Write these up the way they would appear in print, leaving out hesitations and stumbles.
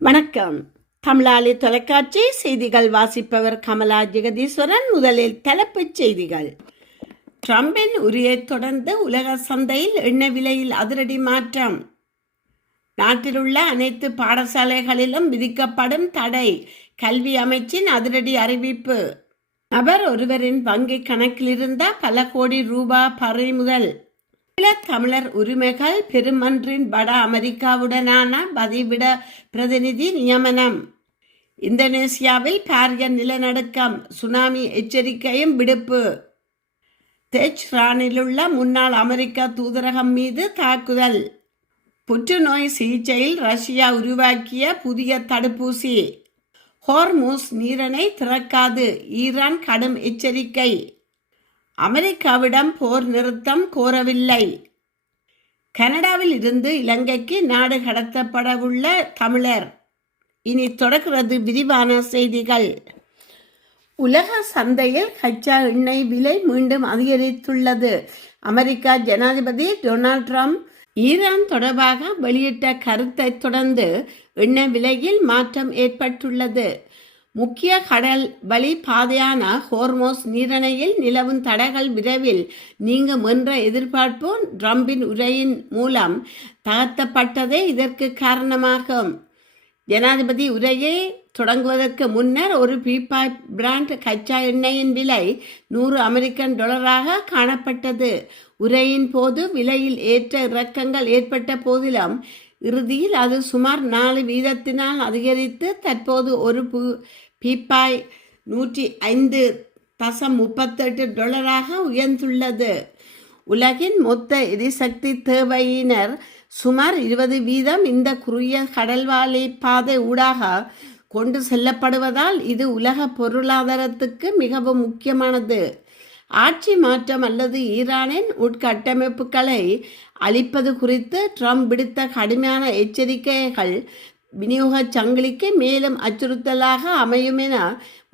வணக்கம். தமிழாளி தொலைக்காட்சி செய்திகள் வாசிப்பவர் கமலா ஜெகதீஸ்வரன். முதலில் தலைப்புச் செய்திகள். ட்ரம்பின் உரியைத் தொடர்ந்து உலக சந்தையில் எண்ணெய் விலையில் அதிரடி மாற்றம். நாட்டில் உள்ள அனைத்து பாடசாலைகளிலும் விதிக்கப்படும் தடை. கல்வி அமைச்சின் அதிரடி அறிவிப்பு. நபர் ஒருவரின் வங்கி கணக்கில் இருந்த பல கோடி ரூபாய் பறிமுதல். தமிழர் உரிமைகள் பெருமன்றின் வட அமெரிக்காவுடனான பதிவிட பிரதிநிதி நியமனம். இந்தோனேசியாவில் பாரிய நிலநடுக்கம், சுனாமி எச்சரிக்கையும் விடுப்பு. தெஹ்ரானிலுள்ள முன்னாள் அமெரிக்க தூதரகம் மீது தாக்குதல். புற்றுநோய் சிகிச்சையில் ரஷ்யா உருவாக்கிய புதிய தடுப்பூசி. ஹோர்முஸ் நீரிணை திறக்காது, ஈரான் கடும் எச்சரிக்கை. அமெரிக்காவிடம் போர் நிறுத்தம் கோரவில்லை. கனடாவில் இருந்து இலங்கைக்கு நாடு கடத்தப்படவுள்ள தமிழர். இனி தொடர்கிறது விரிவான செய்திகள். உலக சந்தையில் கச்சா எண்ணெய் விலை மீண்டும் அதிகரித்துள்ளது. அமெரிக்க ஜனாதிபதி டொனால்ட் ட்ரம்ப் ஈரான் தொடர்பாக வெளியிட்ட கருத்தை தொடர்ந்து எண்ணெய் விலையில் மாற்றம் ஏற்பட்டுள்ளது. முக்கிய கடல் வழி பாதையான ஹோர்மோஸ் நீரிணையில் நிலவும் தடைகள் விரைவில் நீங்கும் என்ற எதிர்பார்ப்பு ட்ரம்பின் உரையின் மூலம் தகர்த்தப்பட்டதே இதற்கு காரணமாகும். ஜனாதிபதி உரையை தொடங்குவதற்கு முன்னர் ஒரு பீப்பாய் பிராண்ட் கச்சா எண்ணெயின் விலை $100 காணப்பட்டது. உரையின் போது விலையில் ஏற்ற இறக்கங்கள் ஏற்பட்ட போதிலும் இறுதியில் அது சுமார் 4% அதிகரித்து தற்போது ஒரு பீப்பாய் $105.38 உயர்ந்துள்ளது. உலகின் மொத்த எரிசக்தி தேவையினர் சுமார் 20% இந்த குறுகிய கடல்வாழி பாதை ஊடாக கொண்டு செல்லப்படுவதால் இது உலக பொருளாதாரத்துக்கு மிகவும் முக்கியமானது. ஆட்சி மாற்றம் அல்லது ஈரானின் உட்கட்டமைப்புகளை அழிப்பது குறித்து ட்ரம்ப் விடுத்த கடுமையான எச்சரிக்கைகள் விநியோக சங்கிலிக்கு மேலும் அச்சுறுத்தலாக அமையும் என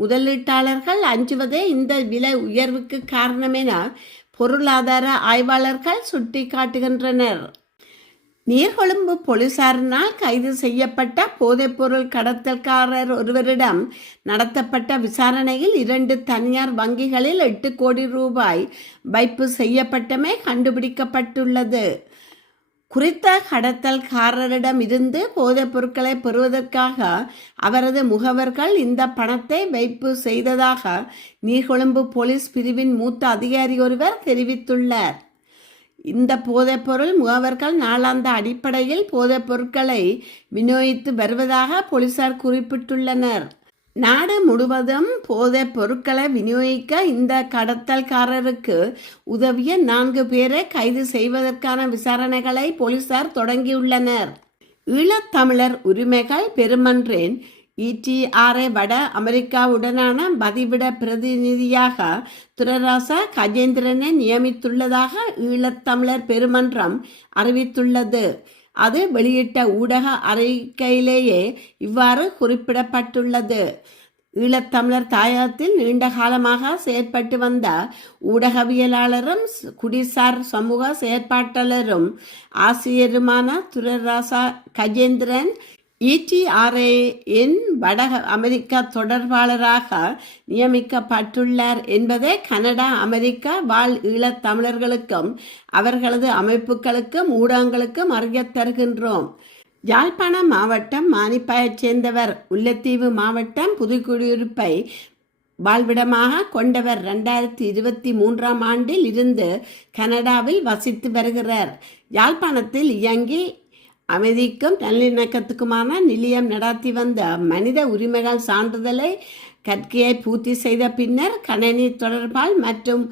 முதலீட்டாளர்கள் அஞ்சுவதே இந்த விலை உயர்வுக்கு காரணம் என பொருளாதார ஆய்வாளர்கள் சுட்டிக்காட்டுகின்றனர். நீர்கொழும்பு போலீசாரினால் கைது செய்யப்பட்ட போதைப்பொருள் கடத்தல்காரர் ஒருவரிடம் நடத்தப்பட்ட விசாரணையில் 2 தனியார் வங்கிகளில் 8 கோடி ரூபாய் வைப்பு செய்யப்பட்டமே கண்டுபிடிக்கப்பட்டுள்ளது. குறித்த கடத்தல்காரரிடம் இருந்து போதைப் பொருட்களை பெறுவதற்காக அவரது முகவர்கள் இந்த பணத்தை வைப்பு செய்ததாக நீர்கொழும்பு போலீஸ் பிரிவின் மூத்த அதிகாரி ஒருவர் தெரிவித்துள்ளார். இந்த போதைப்பொருள் முகவர்கள் நாளாந்த அடிப்படையில் போதைப் பொருட்களை விநியோகித்து வருவதாக போலீசார் குறிப்பிட்டுள்ளனர். நாடு முழுவதும் போதைப் பொருட்களை விநியோகிக்க இந்த கடத்தல்காரருக்கு உதவிய 4 பேரை கைது செய்வதற்கான விசாரணைகளை போலீசார் தொடங்கியுள்ளனர். ஈழத்தமிழர் உரிமைகள் பெருமன்றின் ETRA வட அமெரிக்காவுடனான பதிவிட பிரதிநிதியாக துரைராசா கஜேந்திரனை நியமித்துள்ளதாக ஈழத்தமிழர் பெருமன்றம் அறிவித்துள்ளது. அது வெளியிட்ட ஊடக அறிக்கையிலேயே இவ்வாறு குறிப்பிடப்பட்டுள்ளது. ஈழத்தமிழர் தாயகத்தில் நீண்ட காலமாக செயற்பட்டு வந்த ஊடகவியலாளரும் குடிசார் சமூக செயற்பாட்டாளரும் ஆசிரியருமான துரைராசா கஜேந்திரன் ETRAயின் வட அமெரிக்கா தொடர்பாளராக நியமிக்கப்பட்டுள்ளார் என்பதை கனடா அமெரிக்கா வாழ் ஈழத் தமிழர்களுக்கும் அவர்களது அமைப்புகளுக்கும் ஊடகங்களுக்கும் அறியத் தருகின்றோம். யாழ்ப்பாணம் மாவட்டம் மானிப்பாயைச் சேர்ந்தவர். முல்லைத்தீவு மாவட்டம் புதுக்குடியிருப்பை வாழ்விடமாக கொண்டவர். 2023ஆம் ஆண்டில் இருந்து கனடாவில் வசித்து வருகிறார். யாழ்ப்பாணத்தில் இயங்கி அமைதிக்கும் நல்லிணக்கத்துக்குமான நிலையம் நடத்தி வந்த மனித உரிமைகள் சான்றிதழை கற்கையை பூர்த்தி செய்த பின்னர் கணனி தொடர்பால் மற்றும்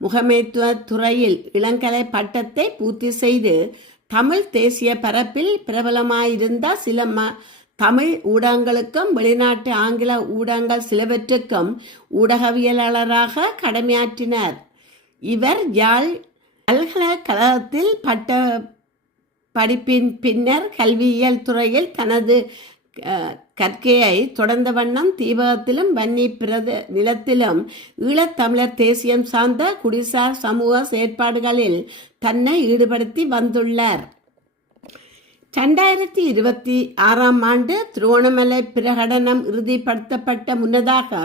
முகமைத்துவ துறையில் இளங்கலை பட்டத்தை பூர்த்தி செய்து தமிழ் தேசிய பரப்பில் பிரபலமாயிருந்த சில தமிழ் ஊடகங்களுக்கும் வெளிநாட்டு ஆங்கில ஊடகங்கள் சிலவற்றுக்கும் ஊடகவியலாளராக கடமையாற்றினார். இவர் யாழ் பல்கலைக்கழகத்தில் பட்ட படிப்பின் பின்னர் கல்வியியல் துறையில் தனது கற்கையை தொடர்ந்த வண்ணம் தீபகத்திலும் வன்னி நிலத்திலும் ஈழத்தமிழர் தேசியம் சார்ந்த குடிசார் சமூக செயற்பாடுகளில் தன்னை ஈடுபடுத்தி வந்துள்ளார். 2026 திருவோணமலை பிரகடனம் இறுதிப்படுத்தப்பட்ட முன்னதாக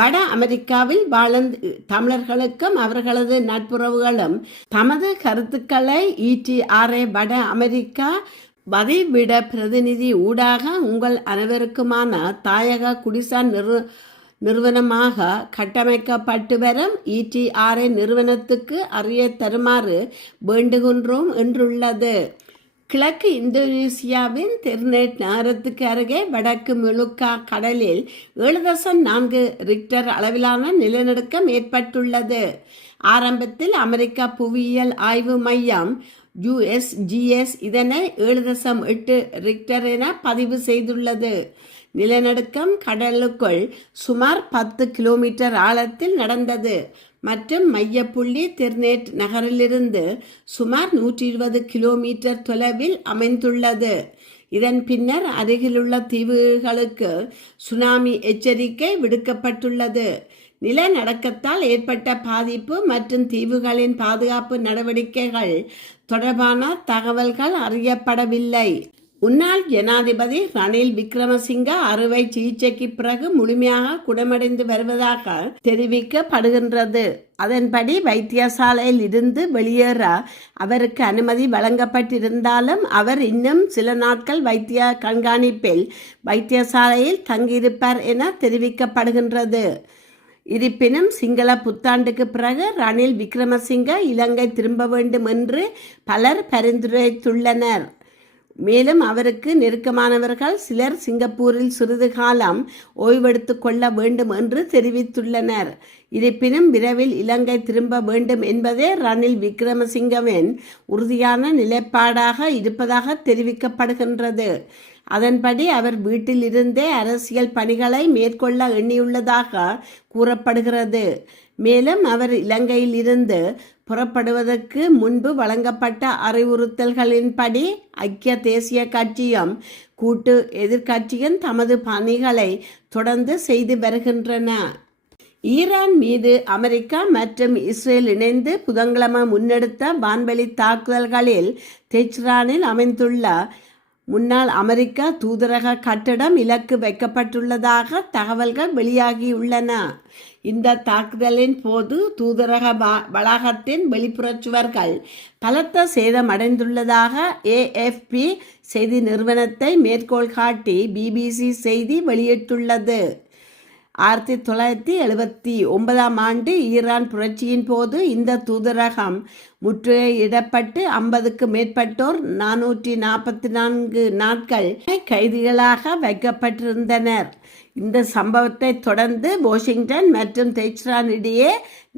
வட அமெரிக்காவில் வாழும் தமிழர்களுக்கும் அவர்களது நட்புறவுகளும் தமது கருத்துக்களை ETRA வட அமெரிக்கா வதிவிட பிரதிநிதி ஊடாக உங்கள் அனைவருக்குமான தாயக குடிசார் நிறுவனமாக கட்டமைக்கப்பட்டு வரும் ETRA நிறுவனத்துக்கு அறிய தருமாறு வேண்டுகின்றோம் என்றுள்ளது. கிழக்கு இந்தோனேசியாவின் தெர்னேட் நகரத்துக்கு அருகே வடக்கு மொலுக்கா கடலில் 7.4 ரிக்டர் அளவிலான நிலநடுக்கம் ஏற்பட்டுள்ளது. ஆரம்பத்தில் அமெரிக்கா புவியியல் ஆய்வு மையம் USGS இதனை 7.8 ரிக்டர் என பதிவு செய்துள்ளது. நிலநடுக்கம் கடலுக்குள் சுமார் 10 கிலோமீட்டர் ஆழத்தில் நடந்தது மற்றும் மையப்புள்ளி தெர்னேட் நகரிலிருந்து சுமார் 120 கிலோமீட்டர் தொலைவில் அமைந்துள்ளது. இதன் பின்னர் அருகிலுள்ள தீவுகளுக்கு சுனாமி எச்சரிக்கை விடுக்கப்பட்டுள்ளது. நிலநடுக்கத்தால் ஏற்பட்ட பாதிப்பு மற்றும் தீவுகளின் பாதுகாப்பு நடவடிக்கைகள் தொடர்பான தகவல்கள் அறியப்படவில்லை. முன்னாள் ஜனாதிபதி ரணில் விக்ரமசிங்க அறுவை சிகிச்சைக்கு பிறகு முழுமையாக குணமடைந்து வருவதாக தெரிவிக்கப்படுகின்றது. அதன்படி வைத்தியசாலையில் இருந்து வெளியேற அவருக்கு அனுமதி வழங்கப்பட்டிருந்தாலும் அவர் இன்னும் சில நாட்கள் வைத்திய கண்காணிப்பில் வைத்தியசாலையில் தங்கியிருப்பார் என தெரிவிக்கப்படுகின்றது. இருப்பினும் சிங்கள புத்தாண்டுக்கு பிறகு ரணில் விக்ரமசிங்க இலங்கை திரும்ப வேண்டும் என்று பலர் பரிந்துரைத்துள்ளனர். மேலும் அவருக்கு நெருக்கமானவர்கள் சிலர் சிங்கப்பூரில் சிறிது காலம் ஓய்வெடுத்து கொள்ள வேண்டும் என்று தெரிவித்துள்ளனர். இருப்பினும் விரைவில் இலங்கை திரும்ப வேண்டும் என்பதே ரணில் விக்ரமசிங்கவின் உறுதியான நிலைப்பாடாக இருப்பதாக தெரிவிக்கப்படுகின்றது. அதன்படி அவர் வீட்டில் இருந்தே அரசியல் பணிகளை மேற்கொள்ள எண்ணியுள்ளதாக கூறப்படுகிறது. மேலும் அவர் இலங்கையில் இருந்து புறப்படுவதற்கு முன்பு வழங்கப்பட்ட அறிவுறுத்தல்களின்படி ஐக்கிய தேசிய கட்சியும் கூட்டு எதிர்க்கட்சியும் தமது பணிகளை தொடர்ந்து செய்து வருகின்றன. ஈரான் மீது அமெரிக்கா மற்றும் இஸ்ரேல் இணைந்து புதன்கிழமை முன்னெடுத்த வான்வெளி தாக்குதல்களில் தெஹ்ரானில் அமைந்துள்ள முன்னாள் அமெரிக்கா தூதரக கட்டடம் இலக்கு வைக்கப்பட்டுள்ளதாக தகவல்கள் வெளியாகியுள்ளன. இந்த தாக்குதலின் போது தூதரக வளாகத்தின் வெளிப்புற சுவர்கள் பலத்த சேதமடைந்துள்ளதாக AFP செய்தி நிறுவனத்தை மேற்கோள் காட்டி BBC செய்தி வெளியிட்டுள்ளது. 1979 ஈரான் புரட்சியின் போது இந்த தூதரகம் முற்றுகையிடப்பட்டு 50க்கு மேற்பட்டோர் 444 நாட்கள் கைதிகளாக வைக்கப்பட்டிருந்தனர். இந்த சம்பவத்தை தொடர்ந்து வாஷிங்டன் மற்றும் தெஹ்ரான் இடையே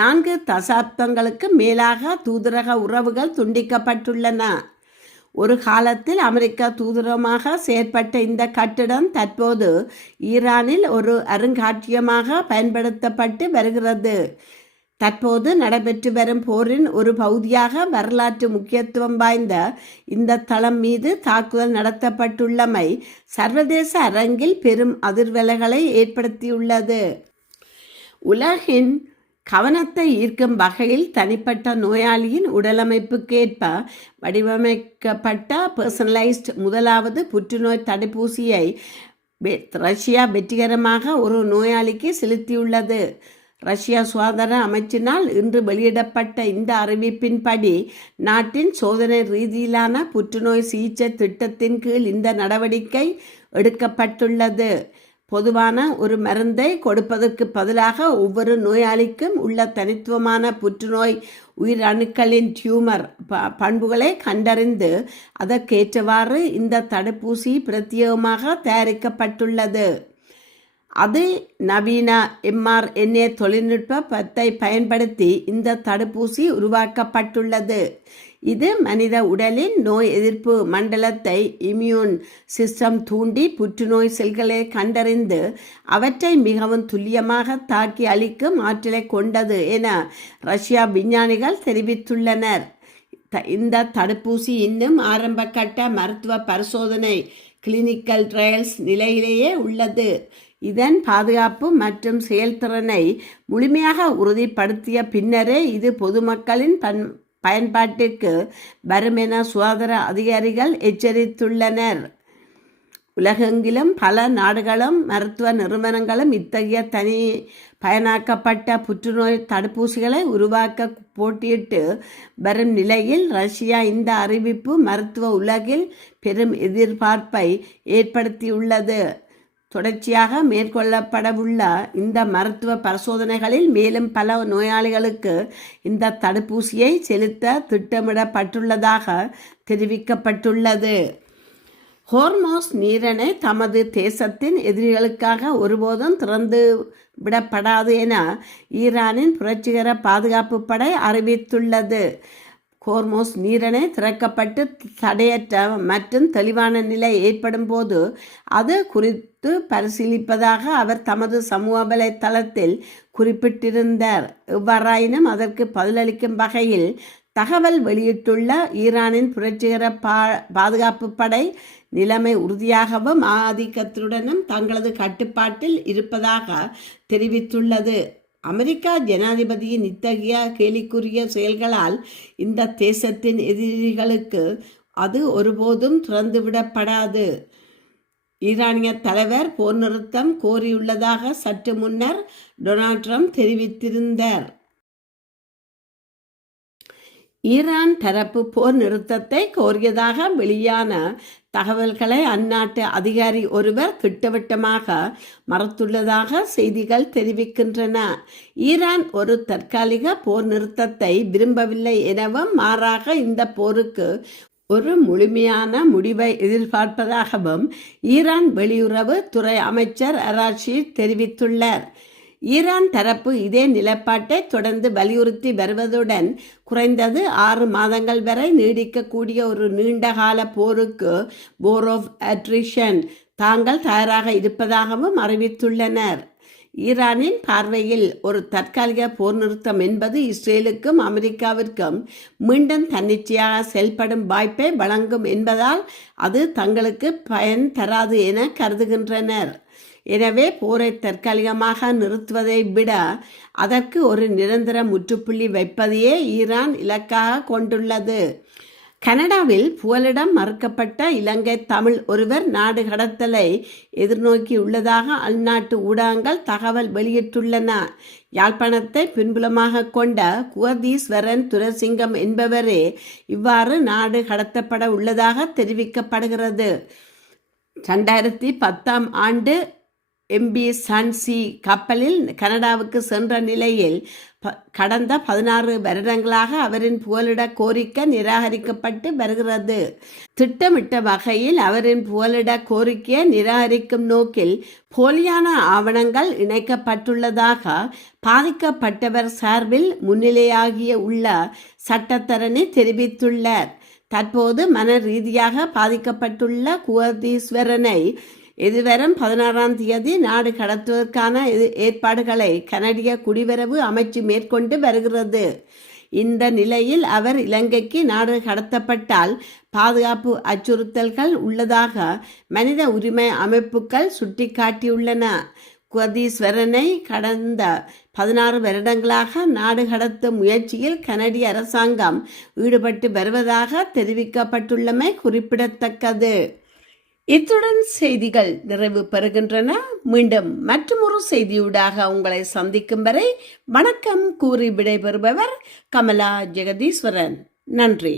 4 தசாப்தங்களுக்கு மேலாக தூதரக உறவுகள் துண்டிக்கப்பட்டுள்ளன. ஒரு காலத்தில் அமெரிக்கா தூதரகமாக செயற்பட்ட இந்த கட்டிடம் தற்போது ஈரானில் ஒரு அருங்காட்சியகமாக பயன்படுத்தப்பட்டு வருகிறது. தற்போது நடைபெற்று வரும் போரின் ஒரு பகுதியாக வரலாற்று முக்கியத்துவம் வாய்ந்த இந்த தளம் மீது தாக்குதல் நடத்தப்பட்டுள்ளமை சர்வதேச அரங்கில் பெரும் அதிர்வலைகளை ஏற்படுத்தியுள்ளது. உலகின் கவனத்தை ஈர்க்கும் வகையில் தனிப்பட்ட நோயாளியின் உடலமைப்புக்கேற்ப வடிவமைக்கப்பட்ட பர்சனலைஸ்ட் முதலாவது புற்றுநோய் தடுப்பூசியை ரஷ்யா வெற்றிகரமாக ஒரு நோயாளிக்கு செலுத்தியுள்ளது. ரஷ்யா சுகாதார அமைச்சினால் இன்று வெளியிடப்பட்ட இந்த அறிவிப்பின்படி நாட்டின் சோதனை ரீதியிலான புற்றுநோய் சிகிச்சை திட்டத்தின் கீழ் இந்த நடவடிக்கை எடுக்கப்பட்டுள்ளது. பொதுவான ஒரு மருந்தை கொடுப்பதற்கு பதிலாக ஒவ்வொரு நோயாளிக்கும் உள்ள தனித்துவமான புற்றுநோய் உயிரணுக்களின் டியூமர் பண்புகளை கண்டறிந்து அதற்கேற்றவாறு இந்த தடுப்பூசி பிரத்யேகமாக தயாரிக்கப்பட்டுள்ளது. அது நவீன mRNA தொழில்நுட்பத்தை பயன்படுத்தி இந்த தடுப்பூசி உருவாக்கப்பட்டுள்ளது. இது மனித உடலின் நோய் எதிர்ப்பு மண்டலத்தை இம்யூன் சிஸ்டம் தூண்டி புற்றுநோய் செல்களை கண்டறிந்து அவற்றை மிகவும் துல்லியமாக தாக்கி அழிக்கும் ஆற்றலை கொண்டது என ரஷ்யா விஞ்ஞானிகள் தெரிவித்துள்ளனர். இந்த தடுப்பூசி இன்னும் ஆரம்ப கட்ட மருத்துவ பரிசோதனை கிளினிக்கல் ட்ரையல்ஸ் நிலையிலேயே உள்ளது. இதன் பாதுகாப்பு மற்றும் செயல்திறனை முழுமையாக உறுதிப்படுத்திய பின்னரே இது பொதுமக்களின் பயன்பாட்டிற்கு வரும் என சுகாதார அதிகாரிகள் எச்சரித்துள்ளனர். உலகெங்கிலும் பல நாடுகளும் மருத்துவ நிறுவனங்களும் இத்தகைய தனி பயனாக்கப்பட்ட புற்றுநோய் தடுப்பூசிகளை உருவாக்க போட்டியிட்டு வரும் நிலையில் ரஷ்யா இந்த அறிவிப்பு மருத்துவ உலகில் பெரும் எதிர்பார்ப்பை ஏற்படுத்தியுள்ளது. தொடர்ச்சியாக மேற்கொள்ளப்படவுள்ள இந்த மருத்துவ பரிசோதனைகளில் மேலும் பல நோயாளிகளுக்கு இந்த தடுப்பூசியை செலுத்த திட்டமிடப்பட்டுள்ளதாக தெரிவிக்கப்பட்டுள்ளது. ஹோர்மோஸ் நீரிணை தமது தேசத்தின் எதிரிகளுக்காக ஒருபோதும் திறந்து விடப்படாது என ஈரானின் புரட்சிகர பாதுகாப்பு படை அறிவித்துள்ளது. ஹோர்மோஸ் நீரிணை திறக்கப்பட்டு தடையற்ற மற்றும் தெளிவான நிலை ஏற்படும் போது அது குறித்து பரிசீலிப்பதாக அவர் தமது சமூக வலைத்தளத்தில் குறிப்பிட்டிருந்தார். எவ்வாறாயினும் அதற்கு பதிலளிக்கும் வகையில் தகவல் வெளியிட்டுள்ள ஈரானின் புரட்சிகர பாதுகாப்பு படை நிலைமை உறுதியாகவும் ஆதிக்கத்துடனும் தங்களது கட்டுப்பாட்டில் இருப்பதாக தெரிவித்துள்ளது. அமெரிக்கா ஜனாதிபதியின் இத்தகைய கேலிக்குரிய செயல்களால் இந்த தேசத்தின் எதிரிகளுக்கு அது ஒருபோதும் திறந்துவிடப்படாது. ஈரானிய தலைவர் போர் நிறுத்தம் கோரியுள்ளதாக சற்று முன்னர் டொனால்ட் ட்ரம்ப் தெரிவித்திருந்தார். ஈரான் தரப்பு போர் நிறுத்தத்தை கோரியதாக வெளியான தகவல்களை அந்நாட்டு அதிகாரி ஒருவர் திட்டவட்டமாக மறுத்துள்ளதாக செய்திகள் தெரிவிக்கின்றன. ஈரான் ஒரு தற்காலிக போர் நிறுத்தத்தை விரும்பவில்லை எனவும் மாறாக இந்த போருக்கு ஒரு முழுமையான முடிவை எதிர்பார்ப்பதாகவும் ஈரான் வெளியுறவு துறை அமைச்சர் அராக்சி தெரிவித்துள்ளார். ஈரான் தரப்பு இதே நிலைப்பாட்டை தொடர்ந்து வலியுறுத்தி வருவதுடன் குறைந்தது 6 மாதங்கள் வரை நீடிக்கக்கூடிய ஒரு நீண்டகால போருக்கு போர் ஆஃப் அட்ரிஷன் தாங்கள் தயாராக இருப்பதாகவும் அறிவித்துள்ளனர். ஈரானின் பார்வையில் ஒரு தற்காலிக போர் நிறுத்தம் என்பது இஸ்ரேலுக்கும் அமெரிக்காவிற்கும் மீண்டும் தன்னிச்சையாக செயல்படும் வாய்ப்பை வழங்கும் என்பதால் அது தங்களுக்கு பயன் தராது என கருதுகின்றனர். எனவே போரை தற்காலிகமாக நிறுத்துவதை விட அதற்கு ஒரு நிரந்தர முற்றுப்புள்ளி வைப்பதையே ஈரான் இலக்காக கொண்டுள்ளது. கனடாவில் புகலிடம் மறுக்கப்பட்ட இலங்கை தமிழ் ஒருவர் நாடு கடத்தலை எதிர்நோக்கியுள்ளதாக அந்நாட்டு ஊடகங்கள் தகவல் வெளியிட்டுள்ளன. யாழ்ப்பாணத்தை பின்புலமாக கொண்ட குவதீஸ்வரன் துரசிங்கம் என்பவரே இவ்வாறு நாடு கடத்தப்பட உள்ளதாக தெரிவிக்கப்படுகிறது. 2010 ஆண்டு MV சன்சி கப்பலில் கனடாவுக்கு சென்ற நிலையில் கடந்த 16 வருடங்களாக அவரின் புகலிட கோரிக்கை நிராகரிக்கப்பட்டு வருகிறது. திட்டமிட்ட வகையில் அவரின் புகலிட கோரிக்கையை நிராகரிக்கும் நோக்கில் போலியான ஆவணங்கள் இணைக்கப்பட்டுள்ளதாக பாதிக்கப்பட்டவர் சார்பில் முன்னிலையாகிய உள்ள சட்டத்தரணி தெரிவித்துள்ளார். தற்போது மன ரீதியாக பாதிக்கப்பட்டுள்ள குவதீஸ்வரனை எதிர்வரும் 16ஆம் தேதி நாடு கடத்துவதற்கான ஏற்பாடுகளை கனடிய குடிவரவு அமைச்சு மேற்கொண்டு வருகிறது. இந்த நிலையில் அவர் இலங்கைக்கு நாடு கடத்தப்பட்டால் பாதுகாப்பு அச்சுறுத்தல்கள் உள்ளதாக மனித உரிமை அமைப்புகள் சுட்டிக்காட்டியுள்ளன. குவதீஸ்வரனை கடந்த 16 வருடங்களாக நாடு கடத்தும் முயற்சியில் கனடிய அரசாங்கம் ஈடுபட்டு வருவதாக தெரிவிக்கப்பட்டுள்ளமை குறிப்பிடத்தக்கது. இத்துடன் செய்திகள் நிறைவு பெறுகின்றன. மீண்டும் மற்றொரு செய்தியூடாக உங்களை சந்திக்கும் வரை வணக்கம் கூறி விடைபெறுபவர் கமலா ஜெகதீஸ்வரன். நன்றி.